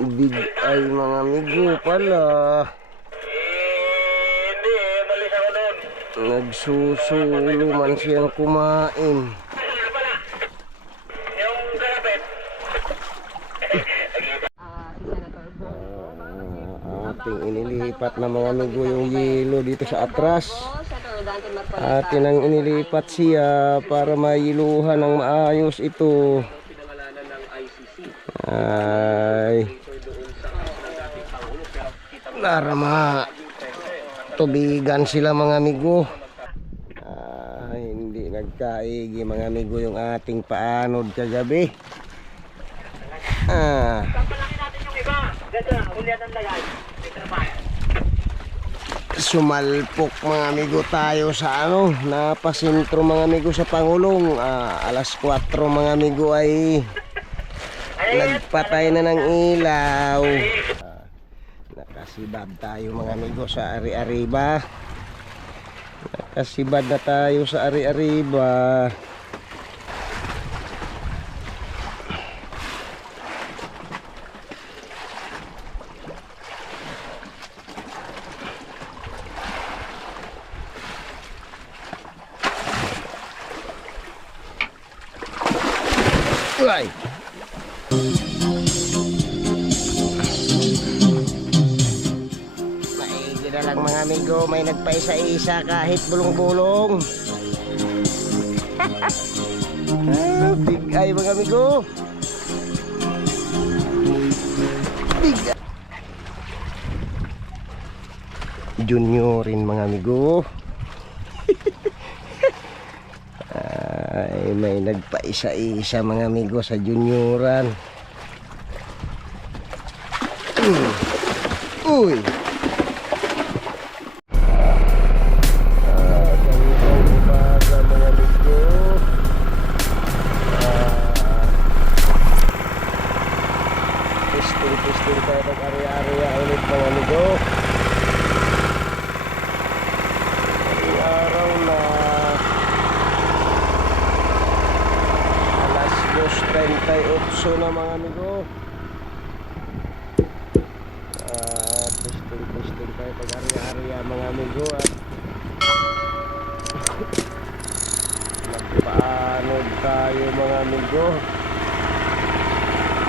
Big ay mga amigo pala. Hindi, malis ako doon. Nagsusulo man siyang kumain. Ano pala? Yung kalapit. Ating inilipat na mga amigo yung yelo dito sa atras. Atin ang inilipat siya para mailuhan ng maayos ito. Ay, para tubigan sila mga amigo. Hindi nagkaigi mga amigo yung ating paanod kagabi. Pampalaki natin yung iba. Ganda, hulihan ang lagay. Sumalpok mga amigo tayo sa napasintro mga amigo sa Pangulong. Alas 4 mga amigo ay nagpatay na ng ilaw. Nakasibad tayo mga amigo sa Ari-Ariba. Nakasibad na tayo sa Ari-Ariba. Uy! Maigi na lang mga amigo, may nagpaisa-isa kahit bulong-bulong. Big eye mga amigo. Big eye. Juniorin mga amigo. Ay, may nagpaisa-isa mga amigo sa junioran. Uy! Ganitong umaga mga amigo. Pisting tayo pag-ari-ari ulit mga amigo. Ang araw na 2:38 na mga amigo. Testing tayo pag-ari-ari mga amigo at nagpaanod tayo mga amigo.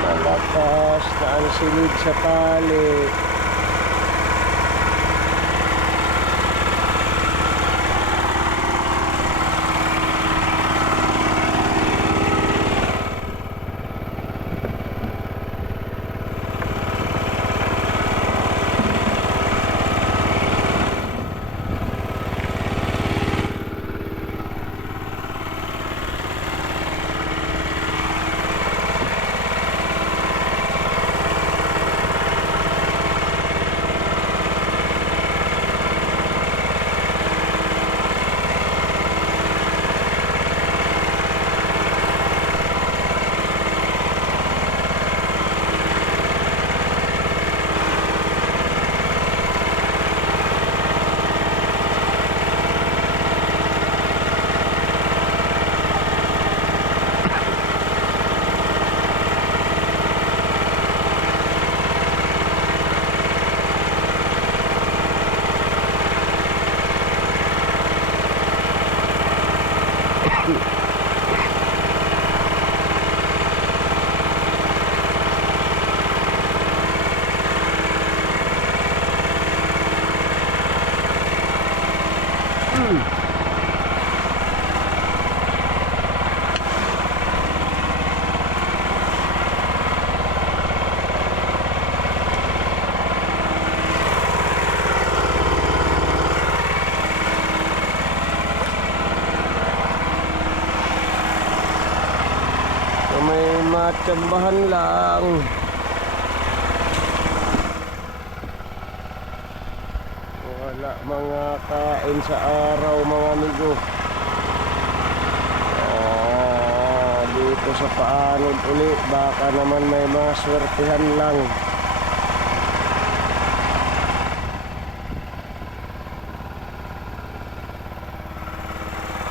Malakas na ang silid sa tali. Matsambahan lang. Wala mga kain sa araw mga amigo. Dito sa paanod uli, baka naman may mga swertihan lang.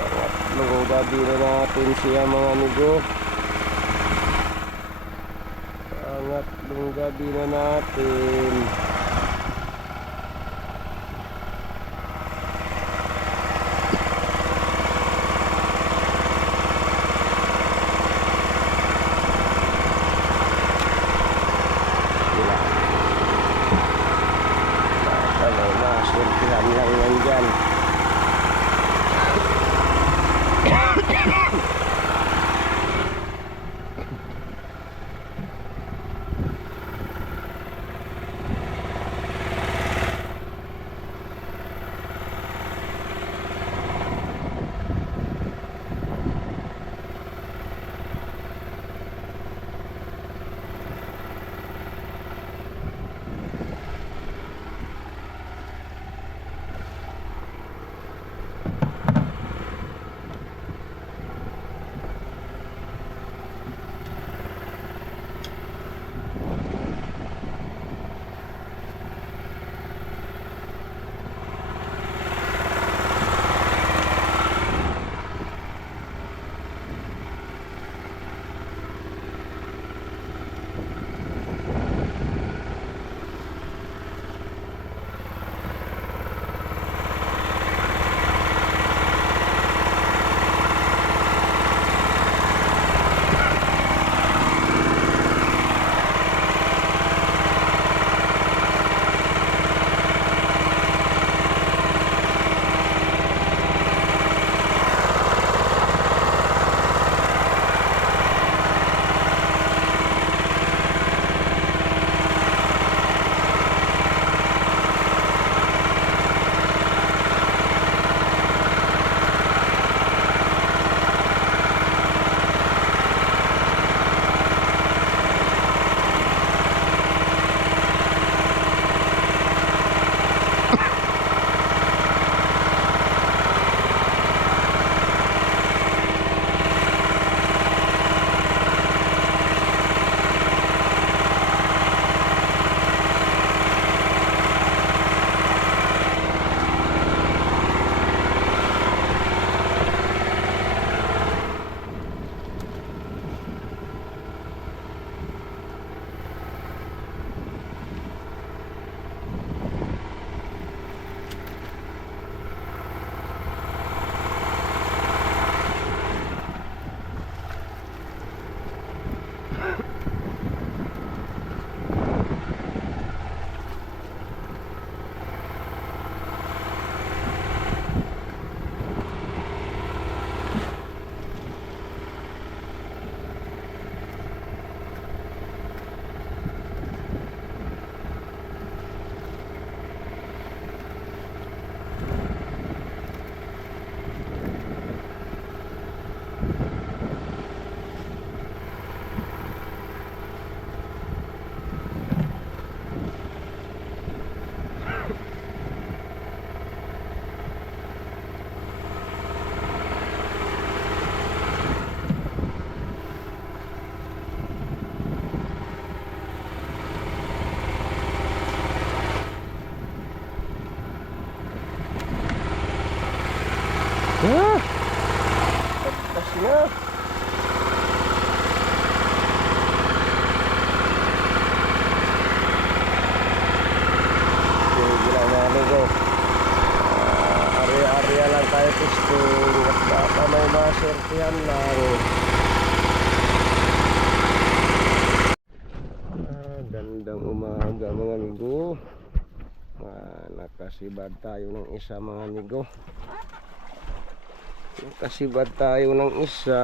Pangatlong gabi na natin siya mga amigo. Pangatlong gabi na natin. Masurtihan lang yan dyan. Pagkas na. Sige lang mga amigo. Area-area lang tayo testing at baka may masertihan lang. Gandang umaga mga amigo. Nakasibad tayo ng isa mga amigo. Nakasibad tayo ng isa.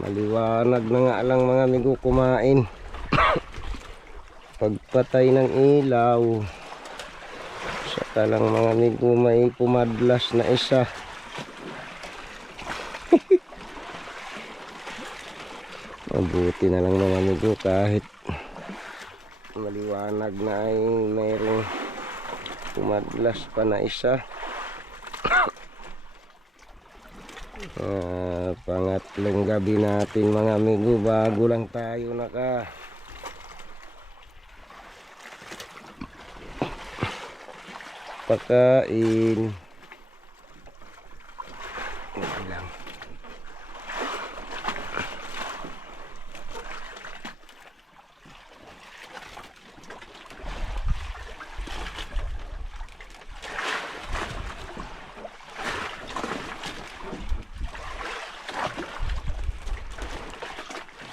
Maliwanag na nga lang mga amigo kumain. Pagpatay ng ilaw, saka lang mga amigo may pumadlas na isa. Mabuti na lang mga amigo kahit maliwanag na ay mayroong pumadlas pa na isa. Pangatlong gabi natin mga amigo, bago lang tayo pakain.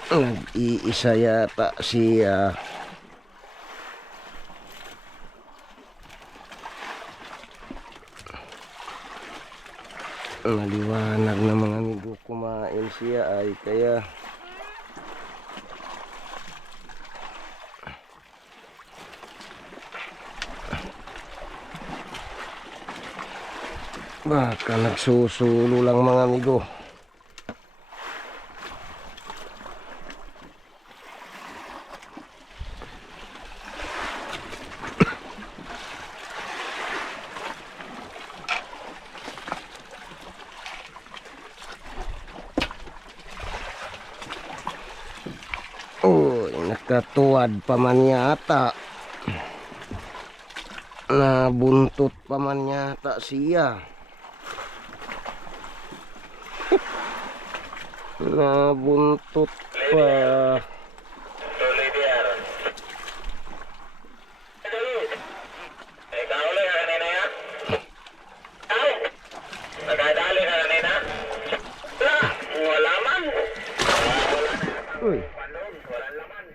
Nag-iisa yata siya. Maliwanag na mga amigo, kumain siya ay kaya baka nagsusulo lang mga amigo. Uy, nakatuwad pa man yata. Nabuntot pa man yata siya. Nabuntot pa. Tuloy diyan. Ikaw ulit ka kanina yan? Ikaw? Nagdadali ka kanina? Wala man. Uy, Walang laman.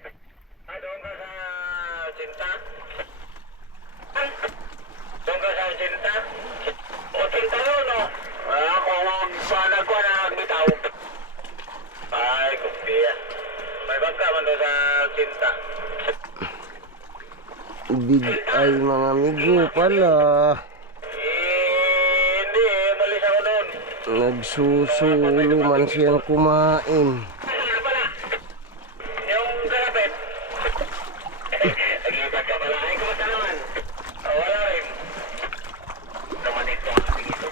Doon ka sa Sinta? Doon ka sa Sinta? O Sinta yun, no? Kung sana ko na nagbitaw. Ay, kumpiya. May bangka man doon sa Sinta. big ay mga amigo pala. Hindi, malis ako doon. Nagsusulo man siyang kumain. Ano pala? Yung kalapit. Naglipat ka pala. Ay, kumusta naman? Wala rin. Naman ito ang ating ito.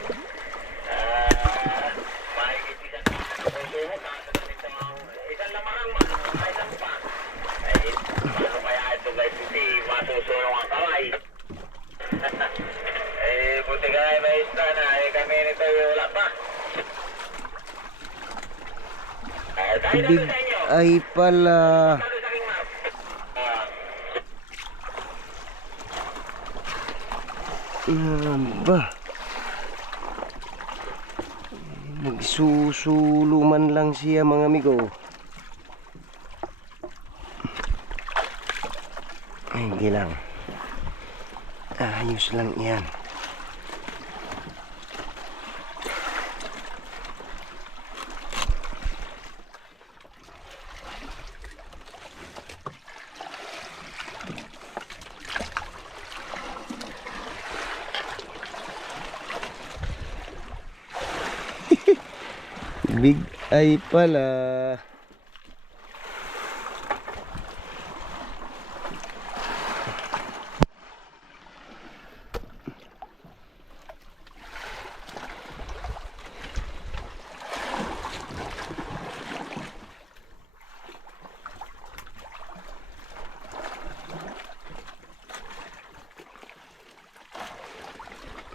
Mahigit isang puso mo. Isang lamarang isang pa. Ay, paano kaya ito guys? Hindi masusulong ang kamay. Buti ka ay maestra na. Kami nito wala pa. Dahil Big sa inyo. ay pala. Sabi sa aking map. Ba? Nagsusulo man lang siya mga amigo. Ay, hindi lang. Ayos lang yan. Big ay pala.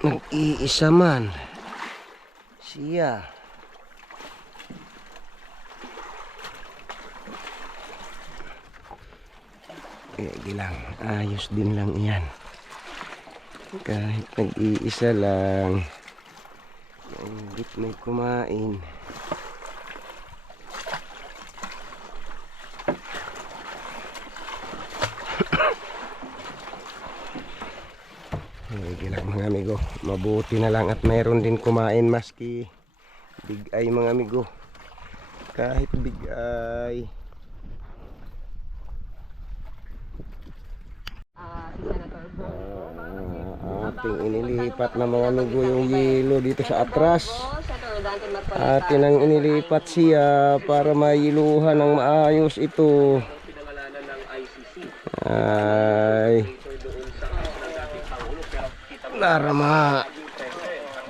Nag-iisa man siya. Kaya lang, ayos din lang yan. Kahit nag-iisa lang. Hindi may kumain. Kaya lang mga amigo. Mabuti na lang at mayroon din kumain maski big eye mga amigo. Kahit big eye. Ating inilipat na mga amigo yung yelo dito sa atras. Atin ang inilipat siya para mayiluhan ng maayos ito. Ay, para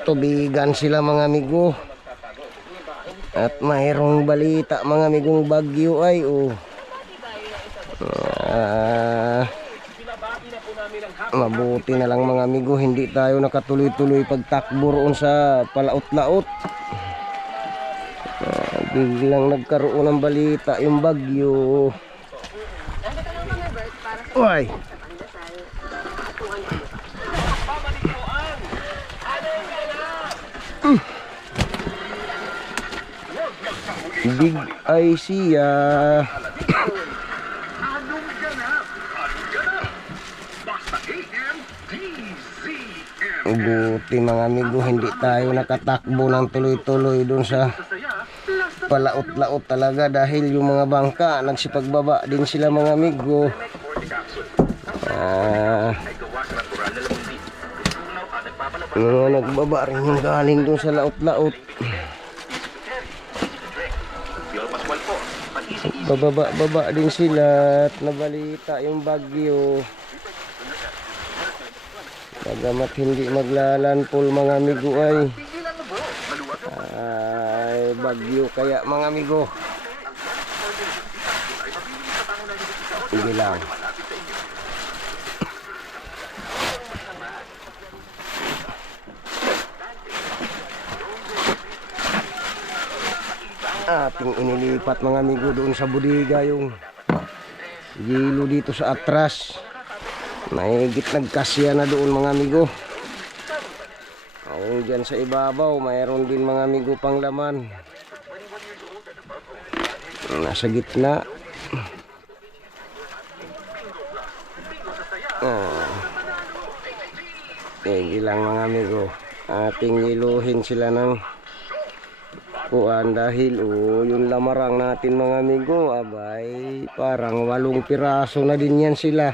tubigan sila mga amigo. At mayroong balita mga amigong bagyo ay mabuti na lang mga amigo, hindi tayo nakatuloy-tuloy pagtakbo roon sa palaot-laot. Biglang nagkaroon ng balita yung bagyo. Uy! Big Eye siya. Buti mga amigo, hindi tayo nakatakbo ng tuloy-tuloy dun sa palaot-laot talaga dahil yung mga bangka nagsipagbaba din sila mga amigo. Nagbaba rin yung galing dun sa laot-laot. Bababa din sila at nabalita yung bagyo. Bagamat hindi maglalanpol mga amigo ay bagyo kaya mga amigo. Sige lang. Ating inilipat mga amigo doon sa bodega yung yelo dito sa atras. Mahigit nagkasya na doon mga amigo. Ayun dyan sa ibabaw mayroon din mga amigo pang laman. Nasa gitna. Sige lang mga amigo. Ating yiluhin sila ng kuan dahil yung lamarang natin mga amigo abay parang 8 piraso na din yan sila.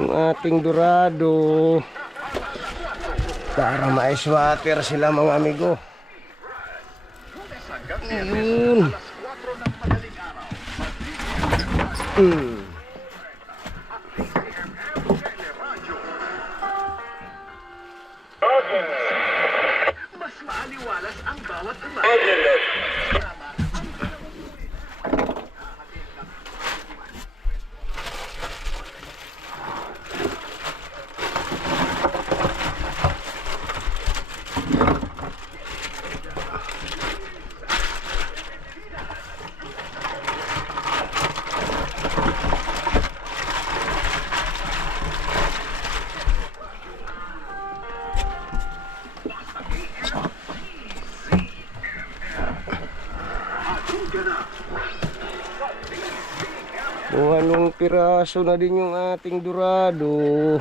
Yung ating dorado para ma-swatter sila mga amigo. Yun. Mas maaliwalas ang bawat Walong piraso na din yung ating dorado.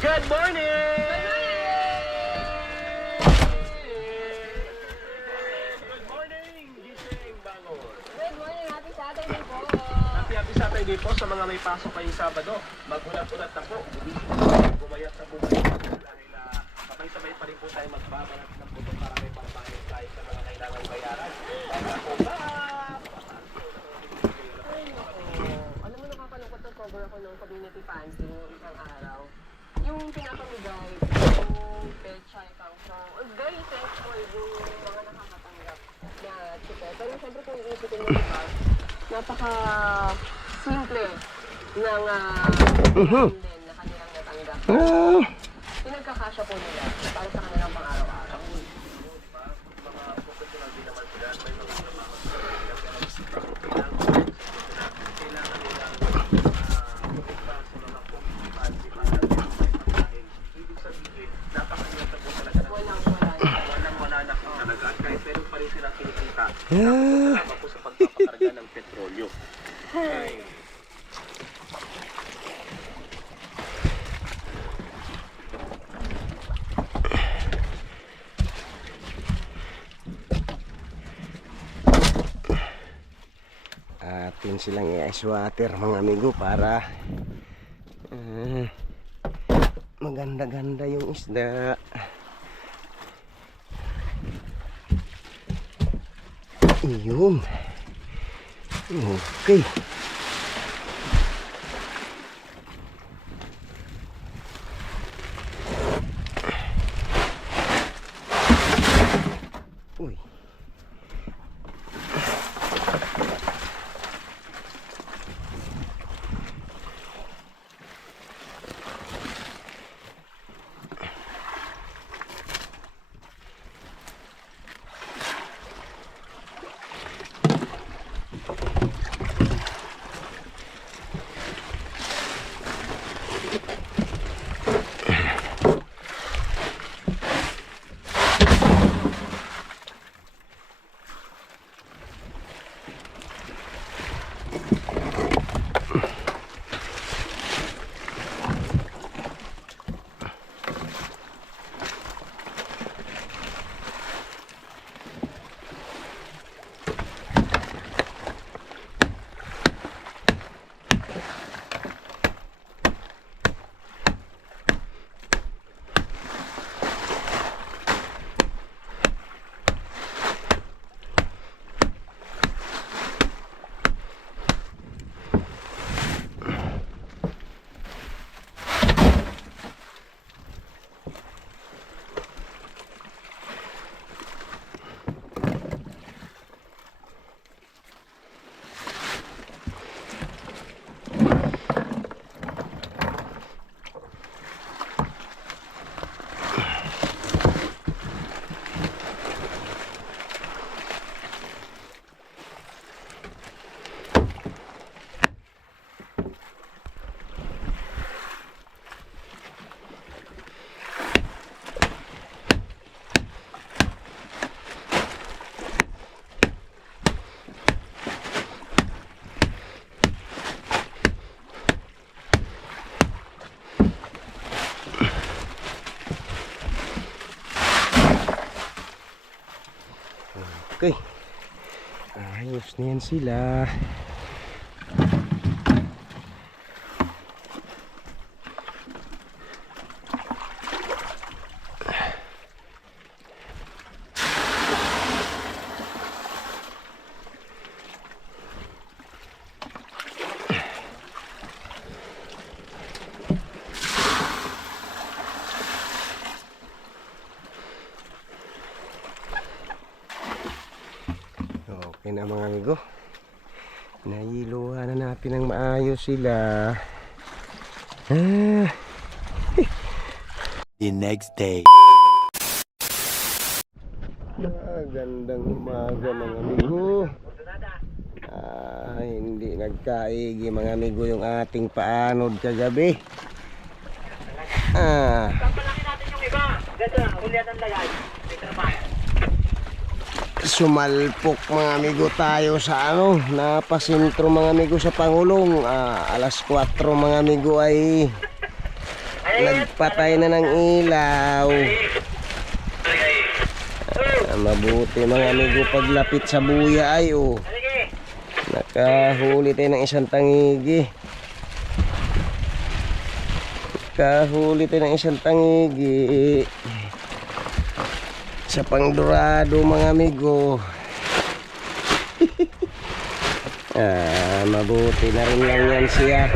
Good morning! Happy Saturday po sa mga may pasok kayong Sabado. Magulat-ulat na po. Bumayat na bumayat. Dahil sabay-sabay pa rin po tayo magbabalat ng puto para may pangpangit tayo sa mga kailangang bayaran. Para po ba? Alam mo, nakakalungkot na cover ako ng community pantry yung isang araw. Yung pinapamigay, yung pecha, kangkong. Very thankful yung mga nakakatanggap na chike. Pero siyempre kung iisipin mo diba, napaka-simple ng din na kanilang natanggap. Pinagkakasya po nila para sa kanilang pang-araw-araw. Pero pa rin silang kinikita. Kasama po sa pagpapakarga ng petrolyo. Atin silang i-ice water mga amigo para maganda-ganda yung isda. Iyon. Okay. Uy. Okay. Ayos na yan sila. Okay na mga amigo. Nailuhan na natin ng maayos sila. The next day. Magandang umaga mga amigo. Hindi nagkaigi mga amigo yung ating paanod kagabi. Papalaki natin yung iba. Ganda, ulian ng lagay. Sumalpok mga amigo tayo sa napasintro mga amigo sa Pangulong. Alas 4 mga amigo ay nagpatay na ng ilaw. Mabuti mga amigo paglapit sa buya ay nakahuli tayo ng isang tangigi. Nakahuli tayo ng isang tangigi sa Pangdurado mga amigo. Mabuti na rin lang yan siya.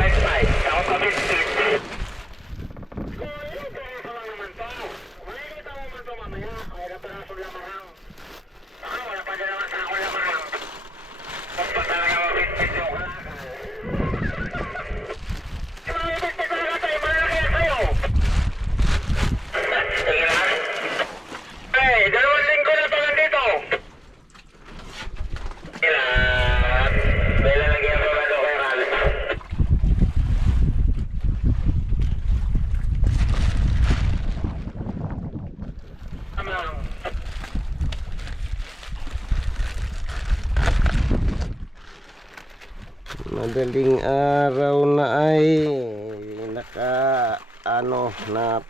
Dalawang linggo na to nandito. Bela lagi ako ano kay Ral. Madaling araw na ay na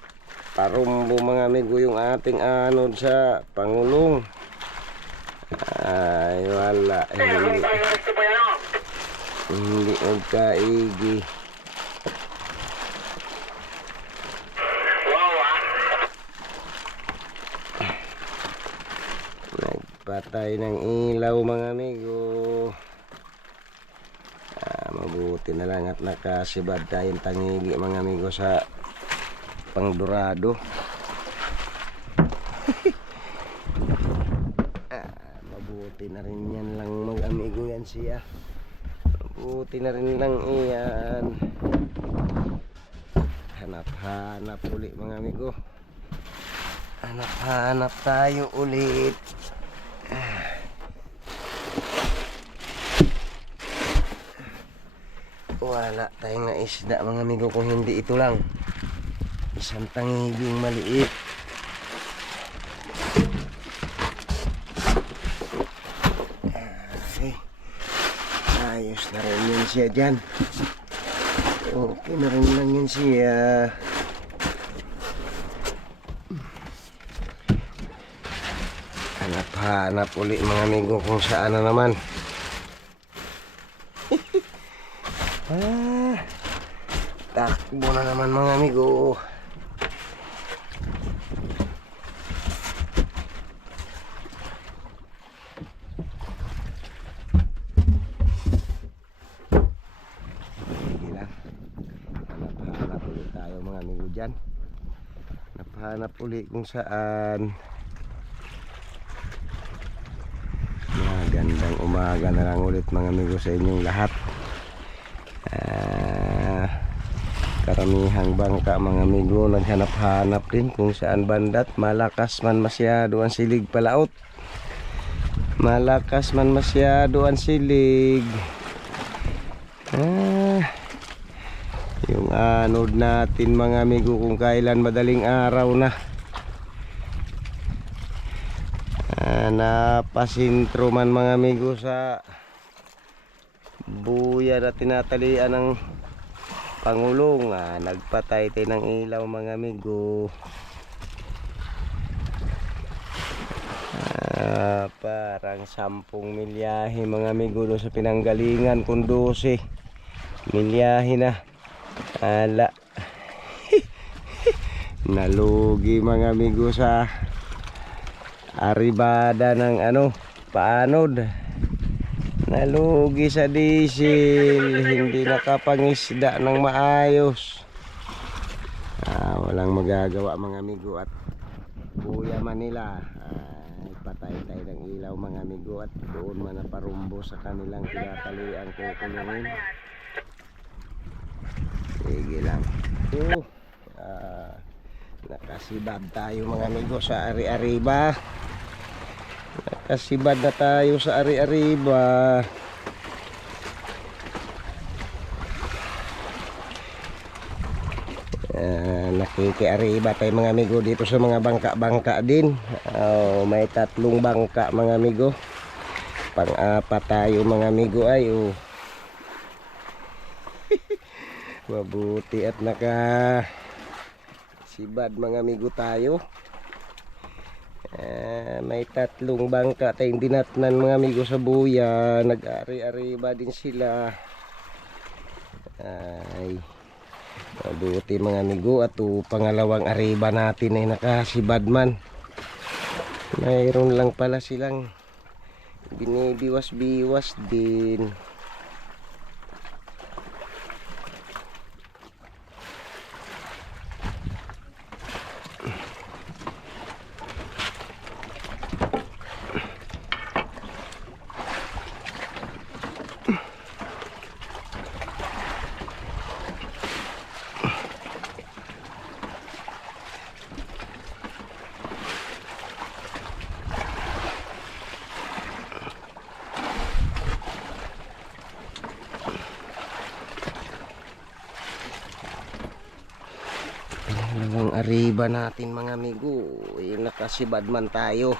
parumbo mga amigo yung ating anod sa Pangulong. Ay wala, hindi nagkaigi. Nagpatay ng ilaw mga amigo. Mabuti na lang at nakasibad tayong tangigi mga amigo sa Pangdurado. Mabuti na rin yan lang mga amigo yan siya. Mabuti na rin lang iyan. Hanap-hanap ulit mga amigo. Hanap-hanap tayo ulit. Wala tayong naisda mga amigo kung hindi ito lang. Isang tangiging maliit. Ayos na rin yun siya dyan. Okay na rin lang yun siya. Hanap-hanap ulit mga amigo kung saan na naman. Takbo na naman mga amigo. Hanap-hanap ulit tayo mga amigo dyan. Hanap-hanap ulit kung saan. Magandang umaga na lang ulit mga amigo sa inyong lahat. Karamihang bangka mga amigo naghanap-hanap din kung saan bandat. Malakas man masyado ang silig palaot. Malakas man masyado ang silig. Yung anod natin mga amigo kung kailan madaling araw na. Napasintro man mga amigo sa buya na tinatalian ng Pangulong. Nagpatay tayo ng ilaw mga amigo. Parang 10 milyahe mga amigo doon sa pinanggalingan kung 12 milyahe na. Ala. Nalugi mga amigo sa aribada ng paanod. Nalugi sa diesel, hindi nakapangisda ng maayos. Walang magagawa mga amigo at Kuya Manila. Patay tayo ng ilaw mga amigo at doon man naparumbo sa kanilang tinatalian kukulungin. Sige lang. Nakasibad tayo mga amigo sa Ari-Ariba. Nakasibad na tayo sa Ari-Ariba. Nakikiariba tayo mga amigo dito sa mga bangka-bangka din. May 3 bangka mga amigo. Pang-apat tayo mga amigo ay mabuti at sibad mga amigo tayo. May 3 bangka tayong dinatnan mga amigo sa buya. Nag-ari-ariba din sila. Ay mabuti mga amigo at pangalawang ariba natin ay nakasibad man. Mayroon lang pala silang binibiwas-biwas din. Ang ariba natin mga amigo, nakasibad man tayo.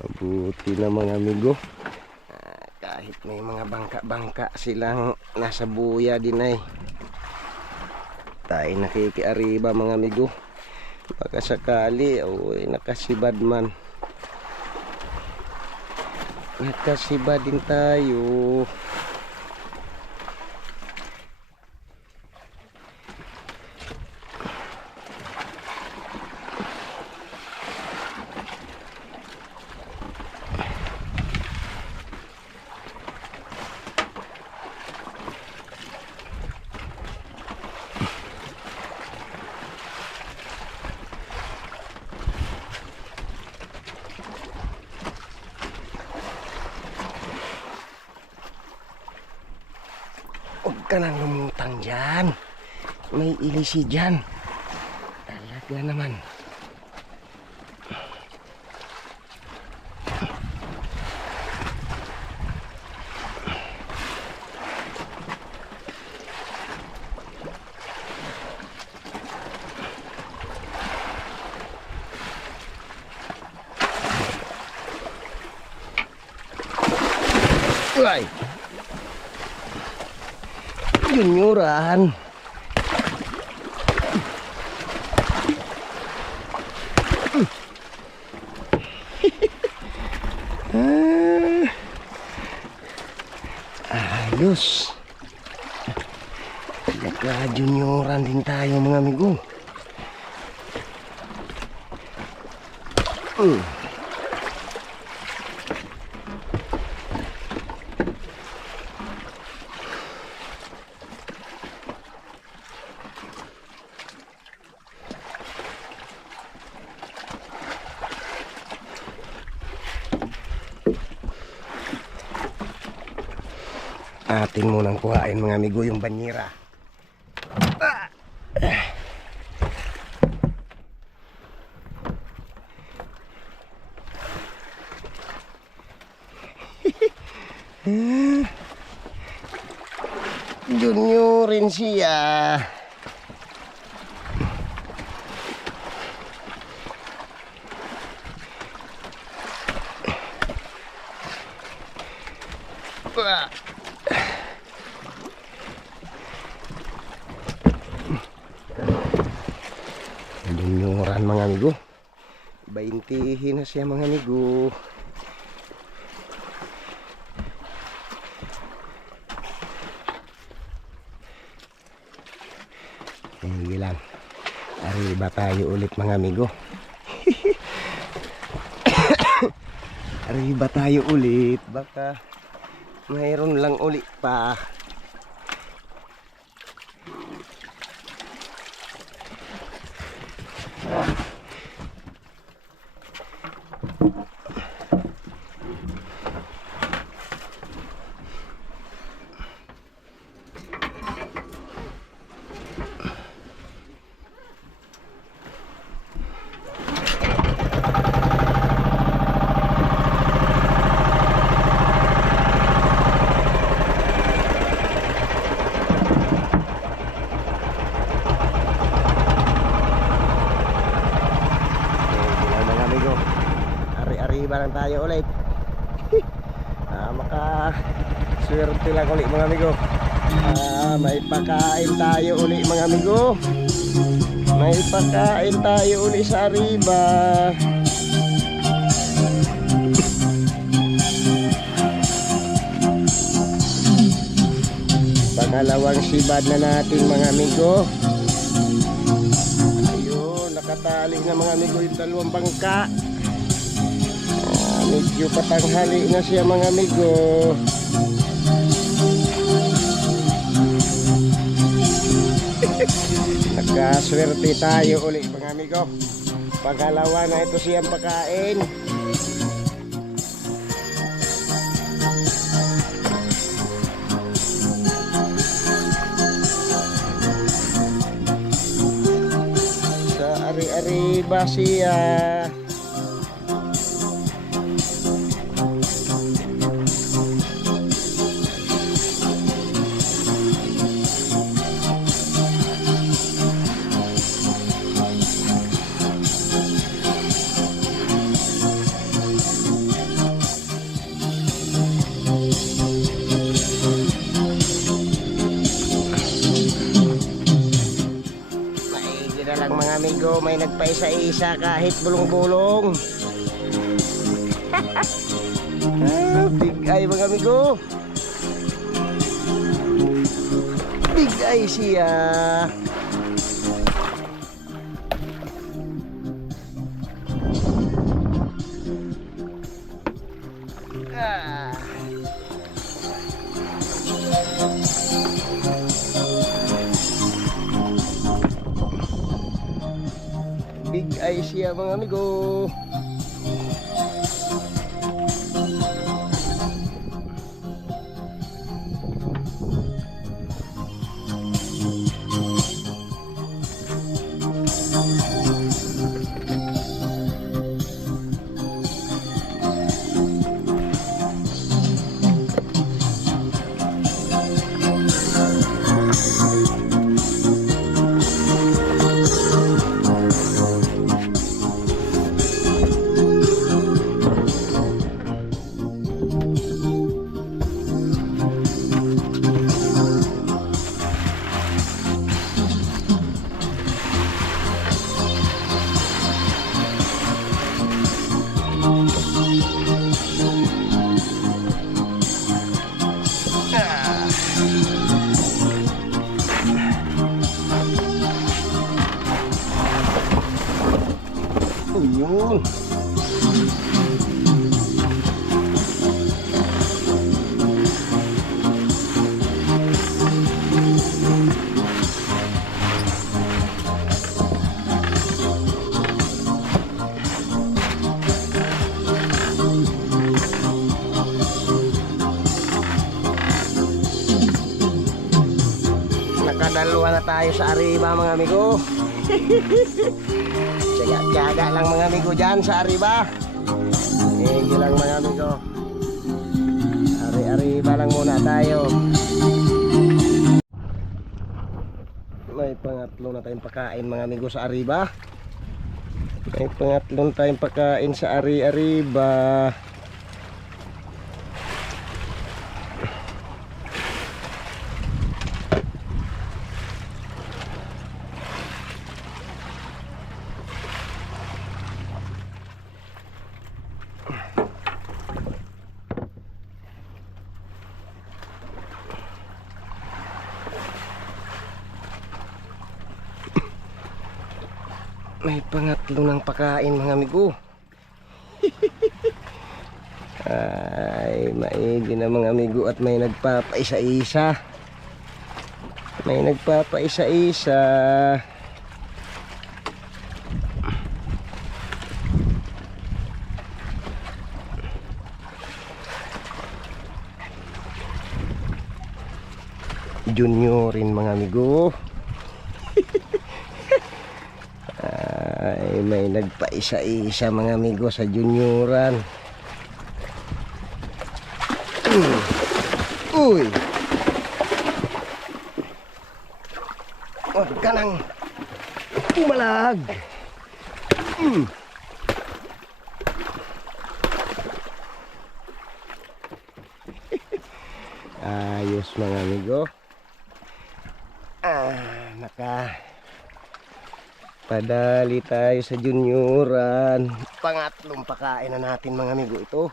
Mabuti na mga amigo. Kahit may mga bangka-bangka silang nasa buya din ay tayo nakikiariba mga amigo. Baka sakali nakasibad man. Nakasibad din tayo. Huwag ka nang lumutang dyan. May ilisi dyan. Talaga naman. Uy! Junyoran. Ayos. Nagka-junyoran din tayo mga amigo. Atin munang kuhain mga amigo yung banyera. Junyorin siya. Muran mga amigo. 20 na siya mga amigo. Sige lang. Arriba tayo ulit mga amigo. Arriba tayo ulit. Baka mayroon lang ulit pa. Ari-ariba lang tayo ulit. Makaswerte lang ulit mga amigo. May pakain tayo ulit mga amigo. May pakain tayo ulit sa Arriba. Pangalawang sibad na natin mga amigo. Ayun, nakatali na mga amigo yung dalawang bangka. Medyo patanghali na siya mga amigo. Nakaswerte tayo ulit mga amigo. Pangalawa na ito siyang pakain. Sa Arriba siya. Mga amigo, may nagpaisa-isa kahit bulong-bulong. Big eye mga amigo. Big eye siya. Big eye siya mga amigo. Yun. Nakadalawa na tayo sa Arriba mga amigo. Jaga lang mga amigo dyan sa Arriba. Sige lang mga amigo. Arriba lang muna tayo. May pangatlo na tayong pakain mga amigo sa Arriba. May pangatlo na tayong pakain sa Arriba. May pangatlo ng pakain mga amigo. Ay, maigi na mga amigo at may nagpapaisa-isa. May nagpapaisa-isa. Juniorin mga amigo. Ay, may nagpaisa-isa mga amigo sa junioran. Uy! Huwag ka nang umalag. Ayos mga amigo. Padali tayo sa junioran. Pangatlong pakain na natin mga amigo ito.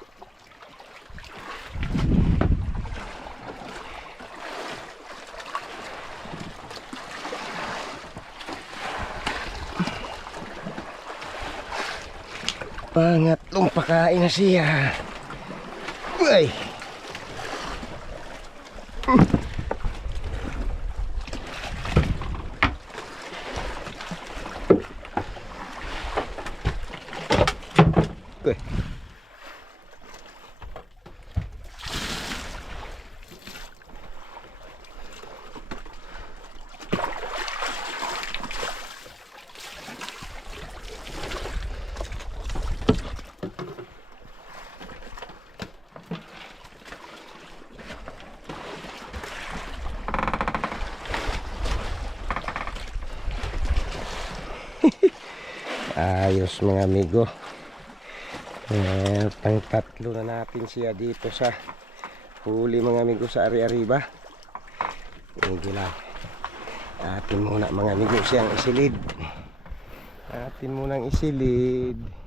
Pangatlong pakain na siya. Uy! Uy! Ayos mga amigo. Pang tatlo na natin siya dito sa huli mga amigo sa ari-ariba. Hindi lang. Atin muna mga amigo siyang isilid. Atin munang isilid.